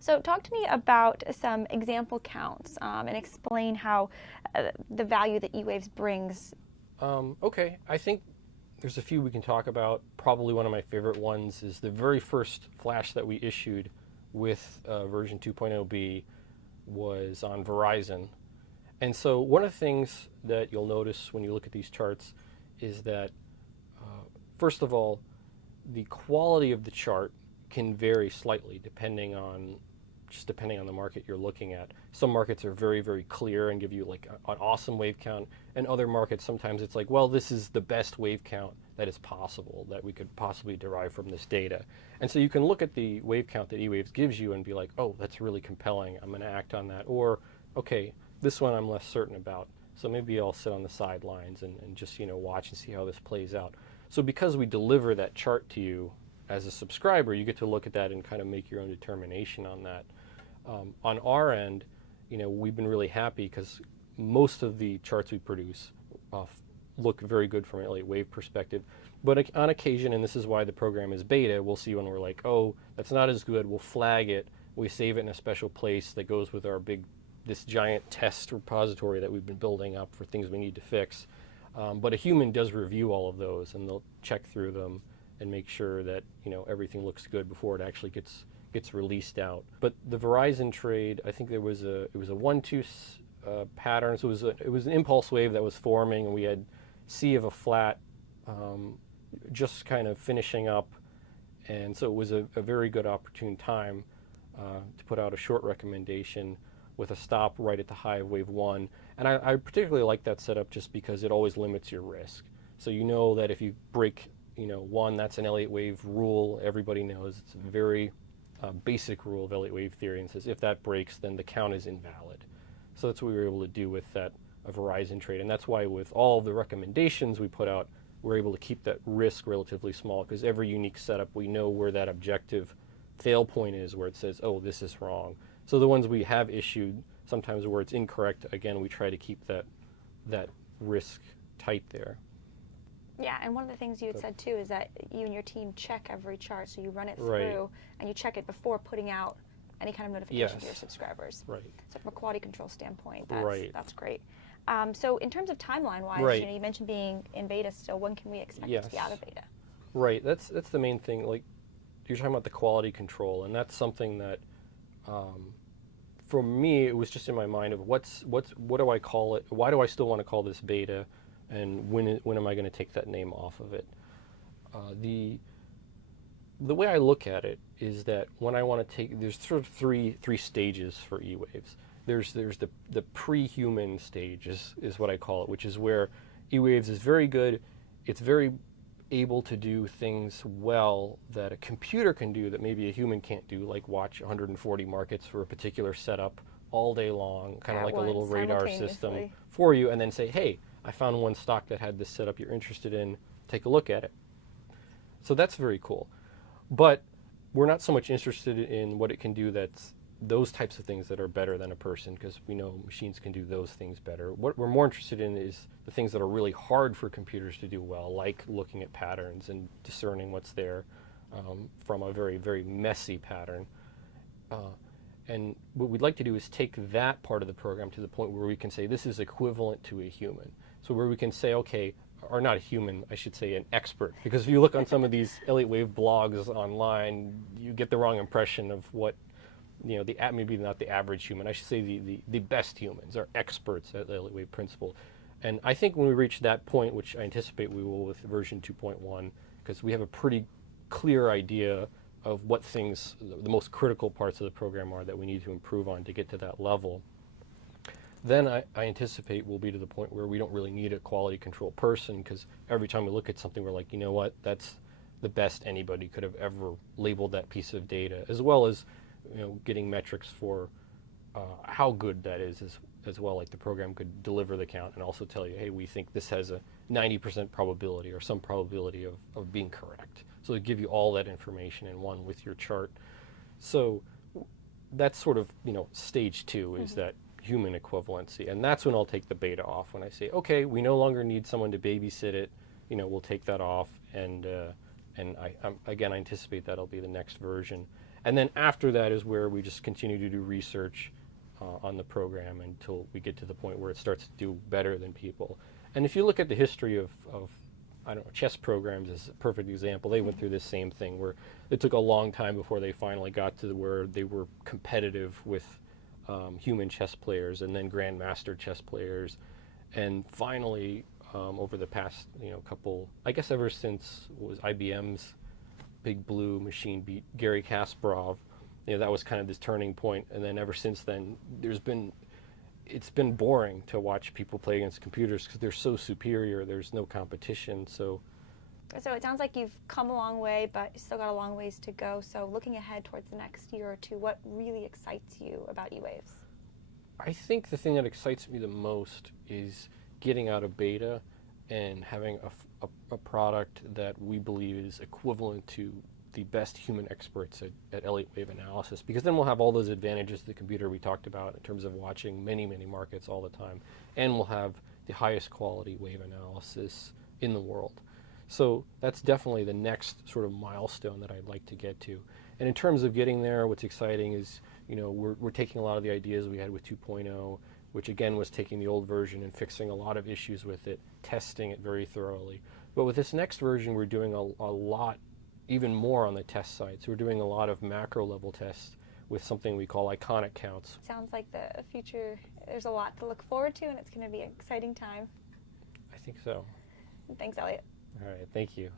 So talk to me about some example counts and explain how the value that EWAVES brings. Okay, I think there's a few we can talk about. Probably one of my favorite ones is the very first flash that we issued with version 2.0b was on Verizon. And so one of the things that you'll notice when you look at these charts is that, first of all, the quality of the chart can vary slightly depending on the market you're looking at. Some markets are very, very clear and give you like an awesome wave count, and other markets sometimes it's like, well, this is the best wave count that is possible that we could possibly derive from this data. And so you can look at the wave count that eWaves gives you and be like, oh, that's really compelling, I'm going to act on that. Or, okay, this one I'm less certain about, so maybe I'll sit on the sidelines and just watch and see how this plays out. So because we deliver that chart to you as a subscriber, you get to look at that and kind of make your own determination on that. On our end, we've been really happy because most of the charts we produce look very good from an Elliott wave perspective. But on occasion, and this is why the program is beta, we'll see when we're like, oh, that's not as good, we'll flag it, we save it in a special place that goes with our this giant test repository that we've been building up for things we need to fix. But a human does review all of those, and they'll check through them and make sure that everything looks good before it actually gets released out. But the Verizon trade, I think it was a 1-2 pattern. So it was an impulse wave that was forming, and we had C of a flat just kind of finishing up, and so it was a very good opportune time to put out a short recommendation with a stop right at the high of wave 1. And I particularly like that setup just because it always limits your risk. So you know that if you break 1, that's an Elliott wave rule. Everybody knows it's a very basic rule of Elliott wave theory, and says if that breaks, then the count is invalid. So that's what we were able to do with that Verizon trade, and that's why with all the recommendations we put out, we're able to keep that risk relatively small, because every unique setup, we know where that objective fail point is, where it says, oh, this is wrong. So the ones we have issued, sometimes where it's incorrect, again, we try to keep that risk tight there. Yeah, and one of the things you had said too is that you and your team check every chart, so you run it through Right. and you check it before putting out any kind of notification to your Yes. subscribers. Right. So from a quality control standpoint, Right. that's great. So in terms of timeline-wise, Right. you mentioned being in beta still. When can we expect it to be Yes. out of beta? Right, that's the main thing. Like, you're talking about the quality control, and that's something that, for me, it was just in my mind of what do I call it? Why do I still want to call this beta? And when am I going to take that name off of it? The way I look at it is that when I want to take, there's sort of three stages for eWaves. There's the pre-human stage is what I call it, which is where eWaves is very good. It's very able to do things well that a computer can do that maybe a human can't do, like watch 140 markets for a particular setup all day long, kind of like a little radar system for you, and then say, hey, I found one stock that had this setup you're interested in, take a look at it. So that's very cool. But we're not so much interested in what it can do that's those types of things that are better than a person, because we know machines can do those things better. What we're more interested in is the things that are really hard for computers to do well, like looking at patterns and discerning what's there from a very, very messy pattern. And what we'd like to do is take that part of the program to the point where we can say this is equivalent to a human. So where we can say, okay, or not a human, I should say an expert. Because if you look on some of these Elliott Wave blogs online, you get the wrong impression of what, maybe not the average human. I should say the best humans are experts at the Elliott Wave principle. And I think when we reach that point, which I anticipate we will with version 2.1, because we have a pretty clear idea of what things, the most critical parts of the program are that we need to improve on to get to that level, then I anticipate we'll be to the point where we don't really need a quality control person, because every time we look at something, we're like, you know what, that's the best anybody could have ever labeled that piece of data, as well as getting metrics for how good that is as well. Like the program could deliver the count and also tell you, hey, we think this has a 90% probability or some probability of being correct. So they give you all that information in one with your chart. So that's sort of, stage 2 is that human equivalency. And that's when I'll take the beta off. When I say, okay, we no longer need someone to babysit it, we'll take that off and And again, I anticipate that'll be the next version. And then after that is where we just continue to do research on the program until we get to the point where it starts to do better than people. And if you look at the history of I don't know, chess programs is a perfect example. They went through this same thing where it took a long time before they finally got to where they were competitive with human chess players and then grandmaster chess players. And finally, over the past couple, I guess ever since was IBM's Big Blue machine beat Garry Kasparov, that was kind of this turning point. And then ever since then, it's been boring to watch people play against computers because they're so superior. There's no competition. So it sounds like you've come a long way, but you still got a long ways to go. So looking ahead towards the next year or two, what really excites you about EWAVES? I think the thing that excites me the most is getting out of beta and having a product that we believe is equivalent to the best human experts at Elliott wave analysis, because then we'll have all those advantages of the computer we talked about in terms of watching many, many markets all the time, and we'll have the highest quality wave analysis in the world. So that's definitely the next sort of milestone that I'd like to get to. And in terms of getting there, what's exciting is we're taking a lot of the ideas we had with 2.0, which again was taking the old version and fixing a lot of issues with it, testing it very thoroughly. But with this next version, we're doing a lot even more on the test side. So we're doing a lot of macro level tests with something we call iconic counts. Sounds like the future, there's a lot to look forward to, and it's going to be an exciting time. I think so. Thanks, Elliott. All right, thank you.